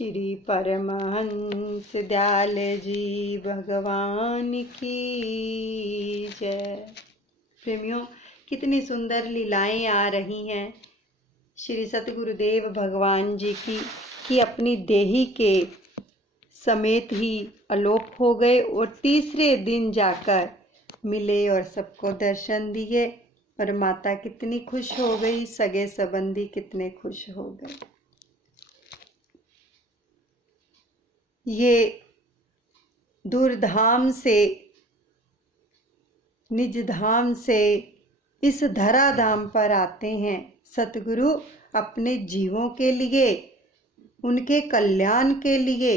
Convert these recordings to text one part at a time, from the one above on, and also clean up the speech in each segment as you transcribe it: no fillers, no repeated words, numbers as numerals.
श्री परमहंस दयाल जी भगवान की जय। प्रेमियों, कितनी सुंदर लीलाएं आ रही हैं श्री सतगुरुदेव भगवान जी की कि अपनी देही के समेत ही अलोप हो गए और तीसरे दिन जाकर मिले और सबको दर्शन दिए। और माता कितनी खुश हो गई, सगे संबंधी कितने खुश हो गए। ये दूरधाम से, निज धाम से इस धराधाम पर आते हैं सतगुरु अपने जीवों के लिए, उनके कल्याण के लिए,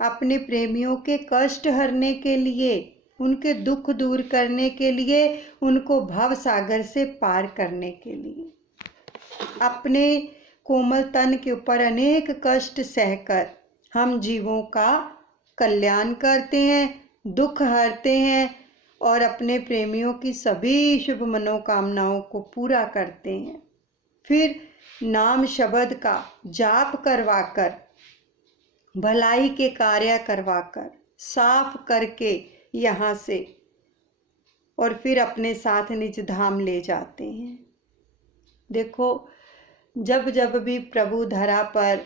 अपने प्रेमियों के कष्ट हरने के लिए, उनके दुख दूर करने के लिए, उनको भव सागर से पार करने के लिए अपने कोमल तन के ऊपर अनेक कष्ट सहकर हम जीवों का कल्याण करते हैं, दुख हरते हैं और अपने प्रेमियों की सभी शुभ मनोकामनाओं को पूरा करते हैं। फिर नाम शब्द का जाप करवाकर, भलाई के कार्य करवाकर, साफ करके यहाँ से और फिर अपने साथ निज धाम ले जाते हैं। देखो, जब जब भी प्रभु धरा पर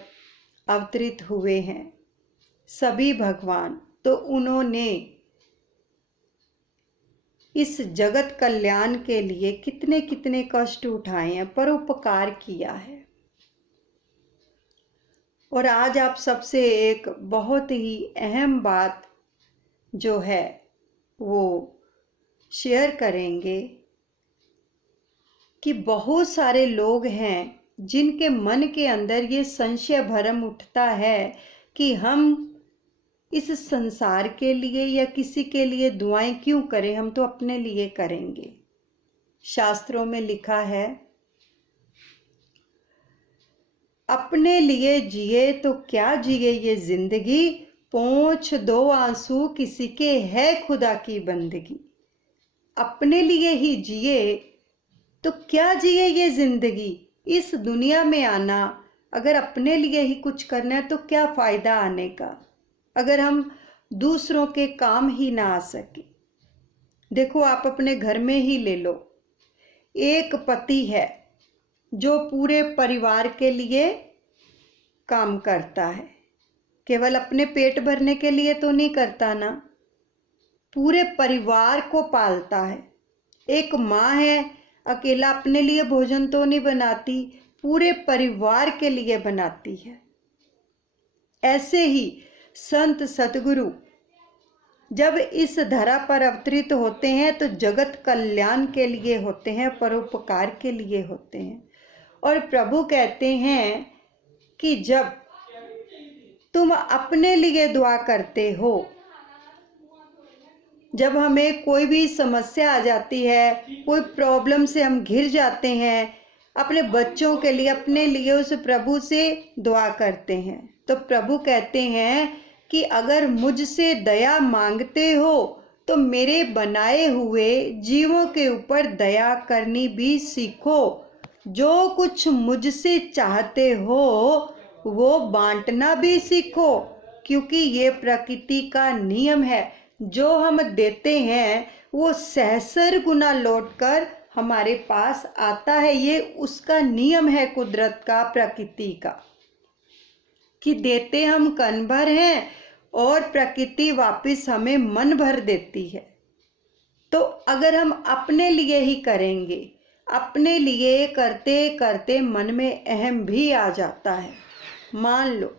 अवतरित हुए हैं सभी भगवान, तो उन्होंने इस जगत कल्याण के लिए कितने कितने कष्ट उठाए हैं, परोपकार किया है। और आज आप सबसे एक बहुत ही अहम बात जो है वो शेयर करेंगे कि बहुत सारे लोग हैं जिनके मन के अंदर ये संशय भरम उठता है कि हम इस संसार के लिए या किसी के लिए दुआएं क्यों करें, हम तो अपने लिए करेंगे। शास्त्रों में लिखा है, अपने लिए जिए तो क्या जिए ये जिंदगी, पोंछ दो आंसू किसी के है खुदा की बंदगी। अपने लिए ही जिए तो क्या जिए ये जिंदगी। इस दुनिया में आना, अगर अपने लिए ही कुछ करना है तो क्या फायदा आने का, अगर हम दूसरों के काम ही ना आ सके। देखो, आप अपने घर में ही ले लो, एक पति है जो पूरे परिवार के लिए काम करता है, केवल अपने पेट भरने के लिए तो नहीं करता ना, पूरे परिवार को पालता है। एक माँ है, अकेला अपने लिए भोजन तो नहीं बनाती, पूरे परिवार के लिए बनाती है। ऐसे ही संत सतगुरु जब इस धरा पर अवतरित होते हैं तो जगत कल्याण के लिए होते हैं, परोपकार के लिए होते हैं। और प्रभु कहते हैं कि जब तुम अपने लिए दुआ करते हो, जब हमें कोई भी समस्या आ जाती है, कोई प्रॉब्लम से हम घिर जाते हैं, अपने बच्चों के लिए, अपने लिए उस प्रभु से दुआ करते हैं, तो प्रभु कहते हैं कि अगर मुझसे दया मांगते हो तो मेरे बनाए हुए जीवों के ऊपर दया करनी भी सीखो। जो कुछ मुझसे चाहते हो वो बांटना भी सीखो, क्योंकि ये प्रकृति का नियम है। जो हम देते हैं वो सहस्र गुना लौटकर हमारे पास आता है। ये उसका नियम है, कुदरत का, प्रकृति का, कि देते हम कण भर हैं और प्रकृति वापस हमें मन भर देती है। तो अगर हम अपने लिए ही करेंगे, अपने लिए करते करते मन में अहम भी आ जाता है। मान लो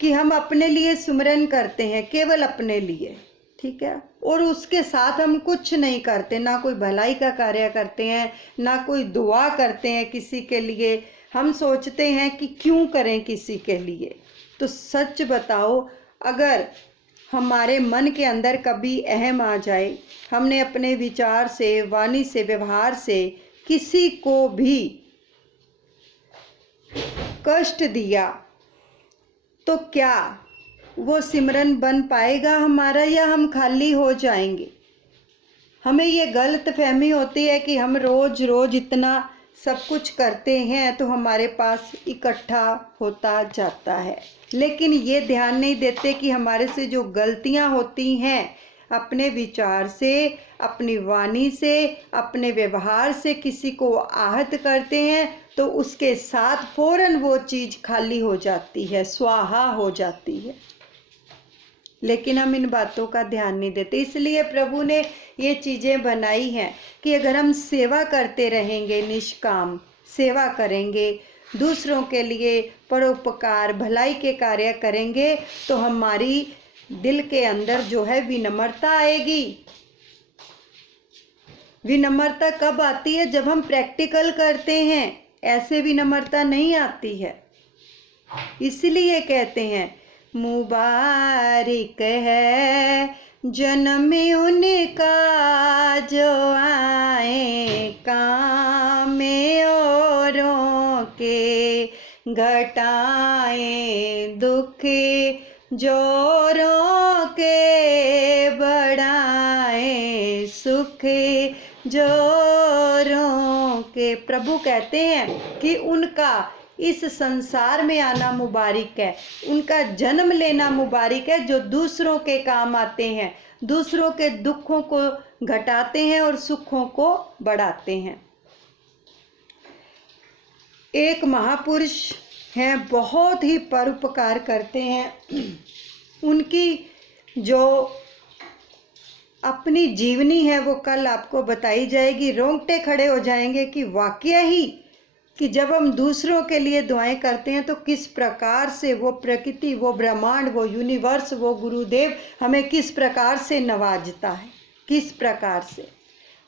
कि हम अपने लिए सुमिरन करते हैं, केवल अपने लिए, ठीक है, और उसके साथ हम कुछ नहीं करते, ना कोई भलाई का कार्य करते हैं, ना कोई दुआ करते हैं किसी के लिए। हम सोचते हैं कि क्यों करें किसी के लिए। तो सच बताओ, अगर हमारे मन के अंदर कभी अहम आ जाए, हमने अपने विचार से, वाणी से, व्यवहार से किसी को भी कष्ट दिया, तो क्या वो सिमरन बन पाएगा हमारा, या हम खाली हो जाएंगे। हमें ये गलत फहमी होती है कि हम रोज रोज इतना सब कुछ करते हैं तो हमारे पास इकट्ठा होता जाता है, लेकिन ये ध्यान नहीं देते कि हमारे से जो गलतियां होती हैं, अपने विचार से, अपनी वाणी से, अपने व्यवहार से किसी को आहत करते हैं तो उसके साथ फौरन वो चीज़ खाली हो जाती है, स्वाहा हो जाती है। लेकिन हम इन बातों का ध्यान नहीं देते। इसलिए प्रभु ने ये चीज़ें बनाई हैं कि अगर हम सेवा करते रहेंगे, निष्काम सेवा करेंगे, दूसरों के लिए परोपकार भलाई के कार्य करेंगे, तो हमारी दिल के अंदर जो है विनम्रता आएगी। विनम्रता कब आती है? जब हम प्रैक्टिकल करते हैं, ऐसे विनम्रता नहीं आती है। इसलिए कहते हैं मुबारक है जन्म उनका जो आए काम औरों के, घटाए दुख जोरों के, बढ़ाए सुख जोरों के। प्रभु कहते हैं कि उनका इस संसार में आना मुबारक है, उनका जन्म लेना मुबारक है, जो दूसरों के काम आते हैं, दूसरों के दुखों को घटाते हैं और सुखों को बढ़ाते हैं। एक महापुरुष हैं, बहुत ही परोपकार करते हैं। उनकी जो अपनी जीवनी है वो कल आपको बताई जाएगी। रोंगटे खड़े हो जाएंगे कि वाकया ही कि जब हम दूसरों के लिए दुआएं करते हैं तो किस प्रकार से वो प्रकृति, वो ब्रह्मांड, वो यूनिवर्स, वो गुरुदेव हमें किस प्रकार से नवाजता है, किस प्रकार से।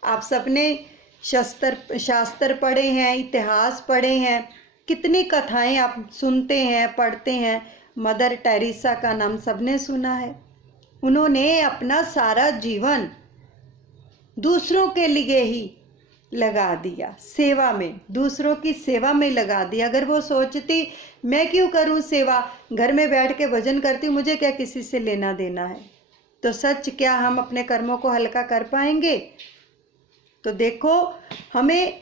आप सबने शास्त्र पढ़े हैं, इतिहास पढ़े हैं, कितनी कथाएं आप सुनते हैं, पढ़ते हैं। मदर टेरेसा का नाम सबने सुना है। उन्होंने अपना सारा जीवन दूसरों के लिए ही लगा दिया, सेवा में, दूसरों की सेवा में लगा दिया। अगर वो सोचती मैं क्यों करूं सेवा, घर में बैठ के भजन करती हूँ, मुझे क्या किसी से लेना देना है, तो सच क्या हम अपने कर्मों को हल्का कर पाएंगे? तो देखो, हमें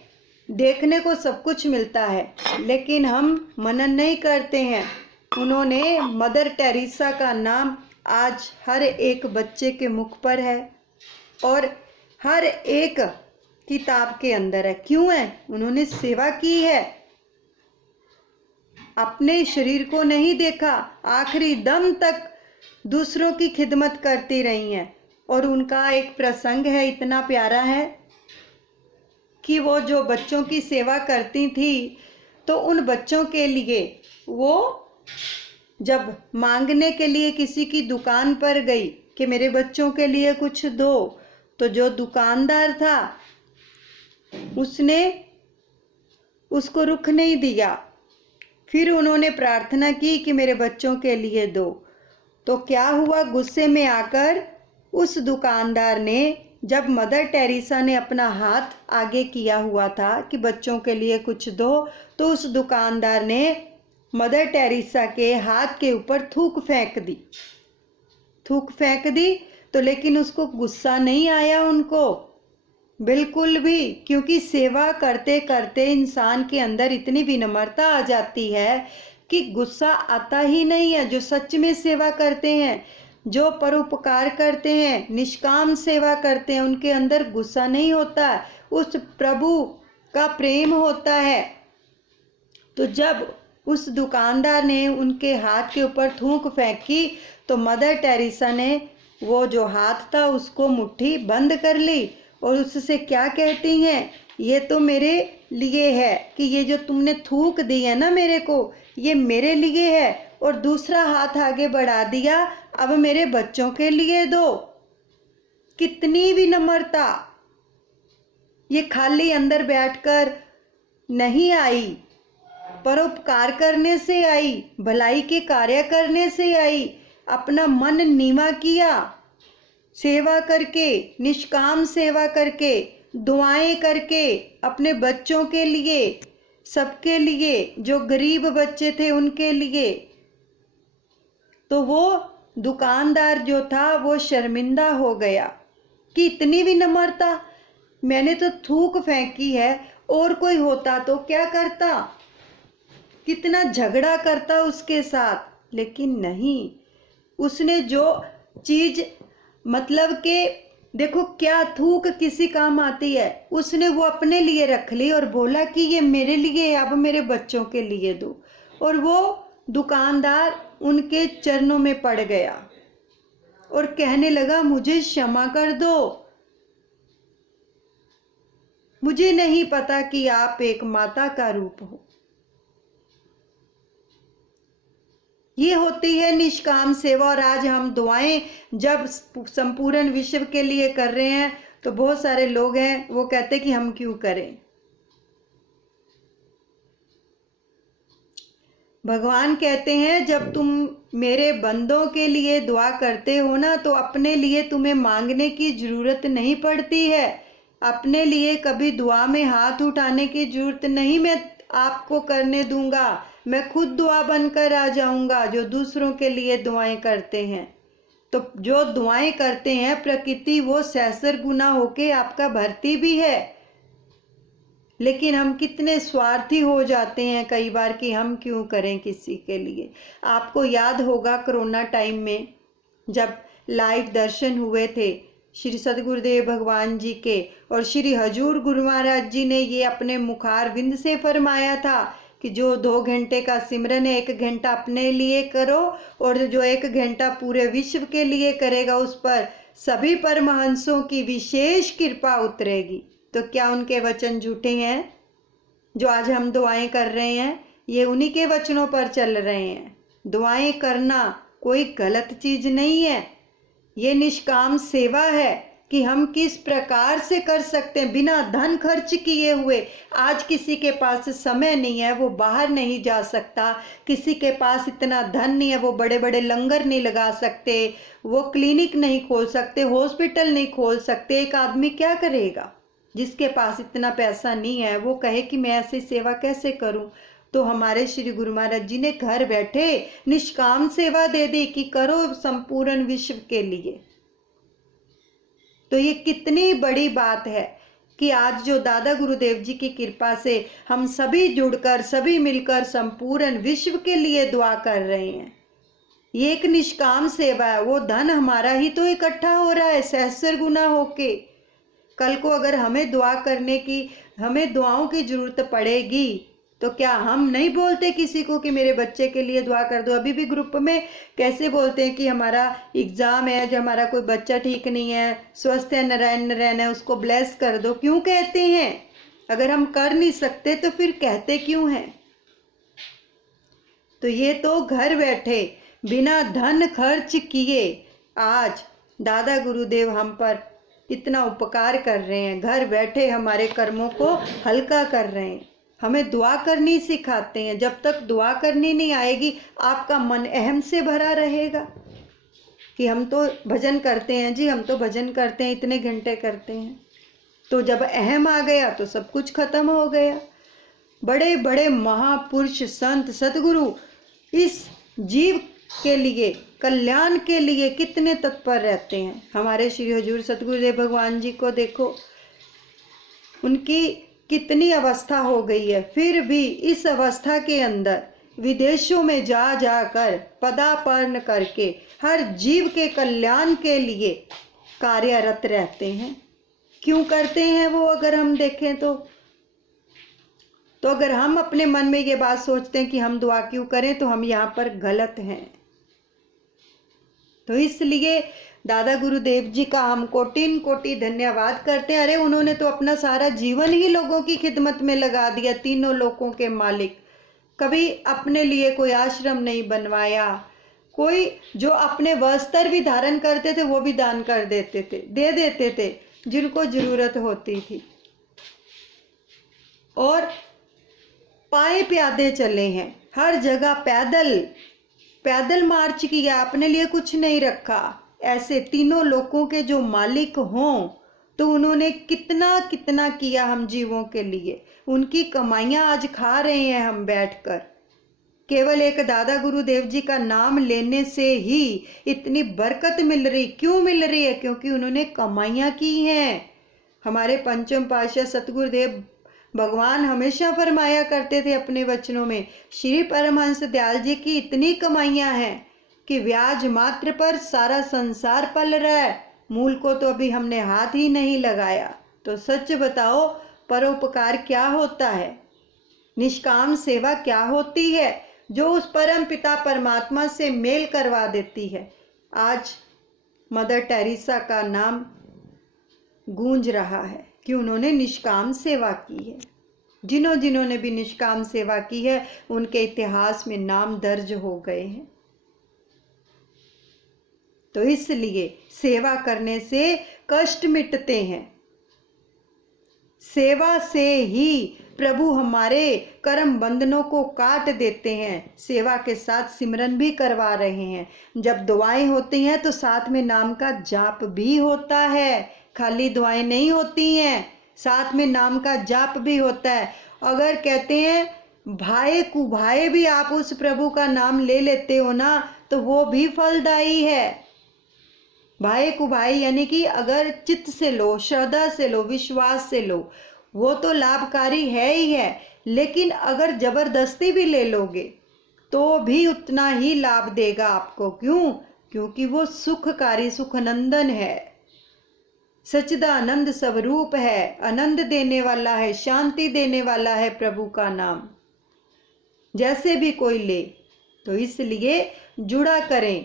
देखने को सब कुछ मिलता है लेकिन हम मनन नहीं करते हैं। उन्होंने, मदर टेरेसा का नाम आज हर एक बच्चे के मुख पर है और हर एक किताब के अंदर है। क्यों है? उन्होंने सेवा की है, अपने शरीर को नहीं देखा, आखिरी दम तक दूसरों की खिदमत करती रही हैं। और उनका एक प्रसंग है, इतना प्यारा है कि वो जो बच्चों की सेवा करती थी तो उन बच्चों के लिए वो जब मांगने के लिए किसी की दुकान पर गई कि मेरे बच्चों के लिए कुछ दो, तो जो दुकानदार था उसने उसको रुख नहीं दिया। फिर उन्होंने प्रार्थना की कि मेरे बच्चों के लिए दो। तो क्या हुआ, गुस्से में आकर उस दुकानदार ने, जब मदर टेरेसा ने अपना हाथ आगे किया हुआ था कि बच्चों के लिए कुछ दो, तो उस दुकानदार ने मदर टेरेसा के हाथ के ऊपर थूक फेंक दी। तो लेकिन उसको गुस्सा नहीं आया उनको, बिल्कुल भी, क्योंकि सेवा करते करते इंसान के अंदर इतनी विनम्रता आ जाती है कि गुस्सा आता ही नहीं है। जो सच में सेवा करते हैं, जो परोपकार करते हैं, निष्काम सेवा करते हैं, उनके अंदर गुस्सा नहीं होता, उस प्रभु का प्रेम होता है। तो जब उस दुकानदार ने उनके हाथ के ऊपर थूक फेंकी तो मदर टेरेसा ने वो जो हाथ था उसको मुट्ठी बंद कर ली और उससे क्या कहती हैं, ये तो मेरे लिए है कि ये जो तुमने थूक दी है ना मेरे को, ये मेरे लिए है। और दूसरा हाथ आगे बढ़ा दिया, अब मेरे बच्चों के लिए दो। कितनी विनम्रता! ये खाली अंदर बैठकर नहीं आई, परोपकार करने से आई, भलाई के कार्य करने से आई। अपना मन नीवा किया, सेवा करके, निष्काम सेवा करके, दुआएं करके, अपने बच्चों के लिए, सबके लिए, जो गरीब बच्चे थे उनके लिए। तो वो दुकानदार जो था वो शर्मिंदा हो गया कि इतनी विनम्रता, मैंने तो थूक फेंकी है और कोई होता तो क्या करता, कितना झगड़ा करता उसके साथ, लेकिन नहीं, उसने जो चीज मतलब कि देखो क्या थूक किसी काम आती है, उसने वो अपने लिए रख ली और बोला कि ये मेरे लिए है, अब मेरे बच्चों के लिए दो। और वो दुकानदार उनके चरणों में पड़ गया और कहने लगा मुझे क्षमा कर दो, मुझे नहीं पता कि आप एक माता का रूप हो। ये होती है निष्काम सेवा। और आज हम दुआएं जब संपूर्ण विश्व के लिए कर रहे हैं तो बहुत सारे लोग हैं वो कहते कि हम क्यों करें। भगवान कहते हैं जब तुम मेरे बंदों के लिए दुआ करते हो ना तो अपने लिए तुम्हें मांगने की जरूरत नहीं पड़ती है, अपने लिए कभी दुआ में हाथ उठाने की जरूरत नहीं मैं आपको करने दूंगा, मैं खुद दुआ बनकर आ जाऊंगा। जो दूसरों के लिए दुआएं करते हैं तो जो दुआएं करते हैं प्रकृति वो सहस्र गुना होके आपका भरती भी है, लेकिन हम कितने स्वार्थी हो जाते हैं कई बार कि हम क्यों करें किसी के लिए। आपको याद होगा कोरोना टाइम में जब लाइव दर्शन हुए थे श्री सदगुरुदेव भगवान जी के और श्री हजूर गुरु महाराज जी ने ये अपने मुखार बिंद से फरमाया था कि जो 2 घंटे का सिमरन है 1 घंटा अपने लिए करो और जो 1 घंटा पूरे विश्व के लिए करेगा उस पर सभी परमहंसों की विशेष कृपा उतरेगी। तो क्या उनके वचन झूठे हैं? जो आज हम दुआएं कर रहे हैं ये उन्हीं के वचनों पर चल रहे हैं। दुआएं करना कोई गलत चीज नहीं है, ये निष्काम सेवा है कि हम किस प्रकार से कर सकते हैं बिना धन खर्च किए हुए। आज किसी के पास समय नहीं है, वो बाहर नहीं जा सकता, किसी के पास इतना धन नहीं है, वो बड़े बड़े लंगर नहीं लगा सकते, वो क्लिनिक नहीं खोल सकते, हॉस्पिटल नहीं खोल सकते। एक आदमी क्या करेगा जिसके पास इतना पैसा नहीं है, वो कहे कि मैं ऐसी सेवा कैसे करूं। तो हमारे श्री गुरु महाराज जी ने घर बैठे निष्काम सेवा दे दी कि करो संपूर्ण विश्व के लिए। तो ये कितनी बड़ी बात है कि आज जो दादा गुरुदेव जी की कृपा से हम सभी जुड़कर सभी मिलकर संपूर्ण विश्व के लिए दुआ कर रहे हैं। ये एक निष्काम सेवा है, वो धन हमारा ही तो इकट्ठा हो रहा है सहस्र गुना होके। कल को अगर हमें दुआ करने की, हमें दुआओं की जरूरत पड़ेगी तो क्या हम नहीं बोलते किसी को कि मेरे बच्चे के लिए दुआ कर दो। अभी भी ग्रुप में कैसे बोलते हैं कि हमारा एग्ज़ाम है, जो हमारा कोई बच्चा ठीक नहीं है, स्वस्थ है, नारायण नारायण है, उसको ब्लेस कर दो। क्यों कहते हैं? अगर हम कर नहीं सकते तो फिर कहते क्यों हैं? तो ये तो घर बैठे बिना धन खर्च किए आज दादा गुरुदेव हम पर इतना उपकार कर रहे हैं, घर बैठे हमारे कर्मों को हल्का कर रहे हैं, हमें दुआ करनी सिखाते हैं। जब तक दुआ करनी नहीं आएगी आपका मन अहम से भरा रहेगा कि हम तो भजन करते हैं जी, हम तो भजन करते हैं, इतने घंटे करते हैं। तो जब अहम आ गया तो सब कुछ खत्म हो गया। बड़े बड़े महापुरुष संत सतगुरु इस जीव के लिए, कल्याण के लिए कितने तत्पर रहते हैं। हमारे श्री हजूर सतगुरुदेव भगवान जी को देखो, उनकी कितनी अवस्था हो गई है, फिर भी इस अवस्था के अंदर विदेशों में जा जाकर पदार्पण करके हर जीव के कल्याण के लिए कार्यरत रहते हैं। क्यों करते हैं वो? अगर हम देखें तो अगर हम अपने मन में ये बात सोचते हैं कि हम दुआ क्यों करें तो हम यहाँ पर गलत हैं। तो इसलिए दादा गुरुदेव जी का हम कोटि कोटि धन्यवाद करते हैं। अरे उन्होंने तो अपना सारा जीवन ही लोगों की खिदमत में लगा दिया, तीनों लोकों के मालिक। कभी अपने लिए कोई आश्रम नहीं बनवाया, कोई जो अपने वस्त्र भी धारण करते थे वो भी दान कर देते थे, दे देते थे जिनको जरूरत होती थी। और पाए प्यादे चले हैं, हर जगह पैदल मार्च किया, अपने लिए कुछ नहीं रखा। ऐसे तीनों लोकों के जो मालिक हों तो उन्होंने कितना कितना किया हम जीवों के लिए। उनकी कमाइयाँ आज खा रहे हैं हम बैठकर। केवल एक दादा गुरुदेव जी का नाम लेने से ही इतनी बरकत मिल रही। क्यों मिल रही है? क्योंकि उन्होंने कमाइयाँ की हैं। हमारे पंचम पातशाह सतगुरुदेव भगवान हमेशा फरमाया करते थे अपने वचनों में, श्री परमहंस दयाल जी की इतनी कमाइयाँ हैं कि ब्याज मात्र पर सारा संसार पल रहा है, मूल को तो अभी हमने हाथ ही नहीं लगाया। तो सच बताओ, परोपकार क्या होता है, निष्काम सेवा क्या होती है, जो उस परम पिता परमात्मा से मेल करवा देती है। आज मदर टेरेसा का नाम गूंज रहा है कि उन्होंने निष्काम सेवा की है। जिन्होंने भी निष्काम सेवा की है उनके इतिहास में नाम दर्ज हो गए हैं। तो इसलिए सेवा करने से कष्ट मिटते हैं। सेवा से ही प्रभु हमारे कर्म बंधनों को काट देते हैं। सेवा के साथ सिमरन भी करवा रहे हैं। जब दुआएं होती हैं तो साथ में नाम का जाप भी होता है, खाली दुआएं नहीं होती हैं, साथ में नाम का जाप भी होता है। अगर कहते हैं भाई कुभाए भी आप उस प्रभु का नाम ले लेते हो ना, तो वो भी फलदायी है। भाई कुभाई यानी कि अगर चित्त से लो, श्रद्धा से लो, विश्वास से लो, वो तो लाभकारी है ही है। लेकिन अगर जबरदस्ती भी ले लोगे तो भी उतना ही लाभ देगा आपको। क्यों? क्योंकि वो सुखकारी, सुखनंदन है, सच्चिदानंद स्वरूप है, आनंद देने वाला है, शांति देने वाला है प्रभु का नाम, जैसे भी कोई ले। तो इसलिए जुड़ा करें।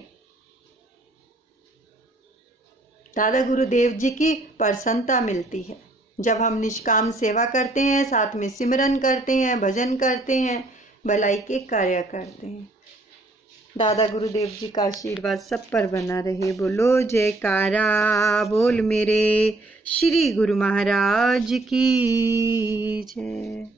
दादा गुरुदेव जी की प्रसन्नता मिलती है जब हम निष्काम सेवा करते हैं, साथ में सिमरन करते हैं, भजन करते हैं, भलाई के कार्य करते हैं। दादा गुरुदेव जी का आशीर्वाद सब पर बना रहे। बोलो जयकारा, बोल मेरे श्री गुरु महाराज की जय।